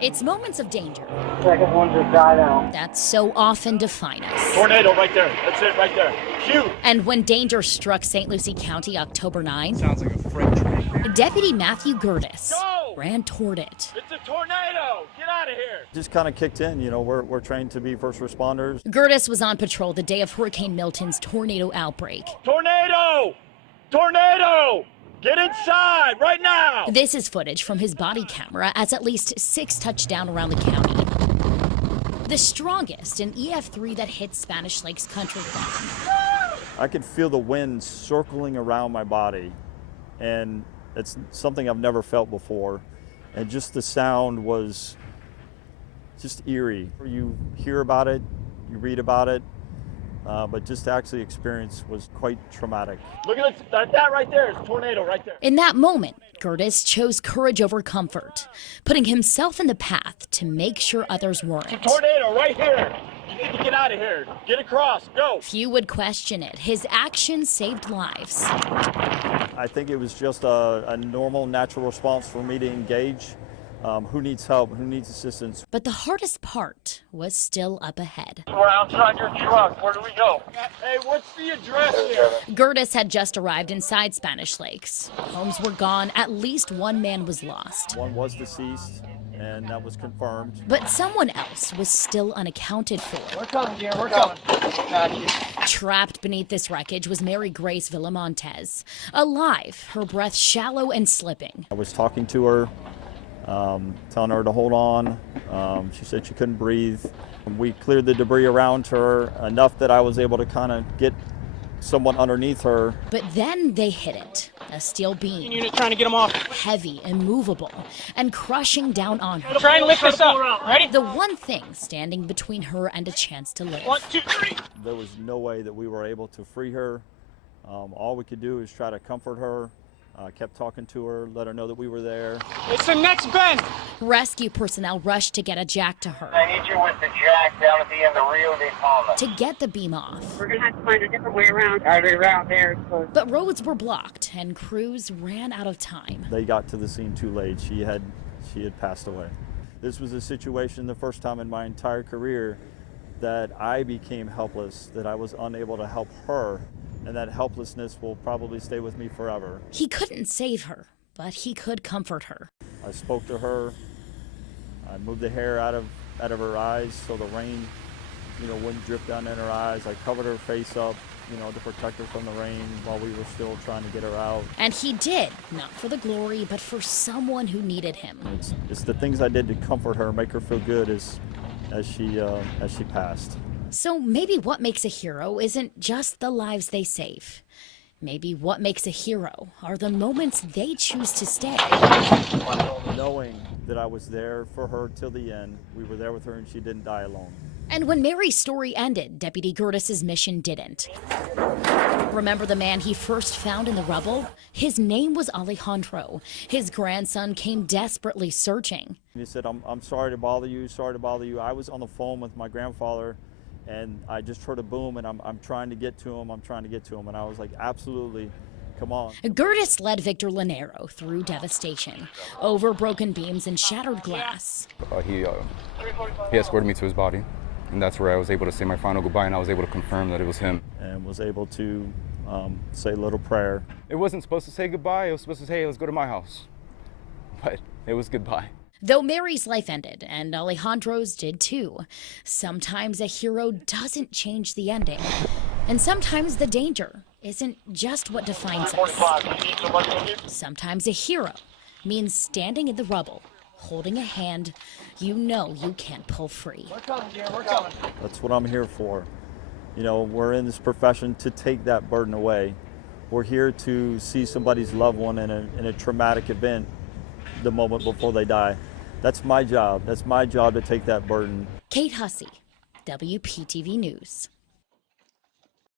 It's moments of danger Second one just died out. that so often define us. Tornado right there. That's it right there. Shoot. And when danger struck St. Lucie County October 9, Sounds like a freight train. Deputy Matthew Gerdes Go! ran toward it. It's a tornado. Get out of here. Just kind of kicked in, we're trained to be first responders. Gerdes was on patrol the day of Hurricane Milton's tornado outbreak. Tornado! Tornado! Get inside right now! This is footage from his body camera as at least 6 touched down around the county. The strongest in EF3 that hit Spanish Lakes Country Club. I could feel the wind circling around my body, and it's something I've never felt before. And just the sound was just eerie. You hear about it, you read about it, but just to actually experience was quite traumatic. Look at that right there. It's a tornado right there. In that moment, Gerdes chose courage over comfort, putting himself in the path to make sure others weren't. It's a tornado right here. You need to get out of here. Get across. Go. Few would question it. His actions saved lives. I think it was just a normal, natural response for me to engage. Who needs help? Who needs assistance? But the hardest part was still up ahead. We're outside your truck. Where do we go? Hey, what's the address here? Gerdes had just arrived inside Spanish Lakes. Homes were gone. At least one man was lost. One was deceased, and that was confirmed. But someone else was still unaccounted for. We're coming, dear. We're coming. Got you. Trapped beneath this wreckage was Mary Grace Villamontes. Alive, her breath shallow and slipping. I was talking to her, telling her to hold on. She said she couldn't breathe. We cleared the debris around her enough that I was able to kind of get someone underneath her. But then they hit it. A steel beam, Unit trying to get him off. heavy, immovable, and crushing down on her. Try and lift this up. Ready? The one thing standing between her and a chance to live. 1, 2, 3. There was no way that we were able to free her. All we could do is try to comfort her. Kept talking to her, let her know that we were there. It's the next bend. Rescue personnel rushed to get a jack to her. I need you with the jack down at the end of Rio de Palma. To get the beam off. We're going to have to find a different way around. Gotta be around there. But roads were blocked and crews ran out of time. They got to the scene too late. She had passed away. This was a situation, the first time in my entire career, that I became helpless, that I was unable to help her. And that helplessness will probably stay with me forever. He couldn't save her, but he could comfort her. I spoke to her. I moved the hair out of her eyes so the rain, wouldn't drip down in her eyes. I covered her face up, to protect her from the rain while we were still trying to get her out. And he did, not for the glory, but for someone who needed him. It's the things I did to comfort her, make her feel good as she passed. So maybe what makes a hero isn't just the lives they save. Maybe what makes a hero are the moments they choose to stay. Knowing that I was there for her till the end, we were there with her and she didn't die alone. And when Mary's story ended, Deputy Gerdes' mission didn't. Remember the man he first found in the rubble? His name was Alejandro. His grandson came desperately searching. He said, I'm sorry to bother you, sorry to bother you. I was on the phone with my grandfather and I just heard a boom and I'm trying to get to him, And I was like, absolutely, come on. Gerdes led Victor Lanero through devastation, over broken beams and shattered glass. He escorted me to his body, and that's where I was able to say my final goodbye, and I was able to confirm that it was him. And was able to say a little prayer. It wasn't supposed to say goodbye, it was supposed to say, hey, let's go to my house. But it was goodbye. Though Mary's life ended, and Alejandro's did too, sometimes a hero doesn't change the ending. And sometimes the danger isn't just what defines us. Sometimes a hero means standing in the rubble, holding a hand you know you can't pull free. We're coming, dear. We're coming. That's what I'm here for. We're in this profession to take that burden away. We're here to see somebody's loved one in a traumatic event the moment before they die. That's my job. That's my job to take that burden. Kate Hussey, WPTV News.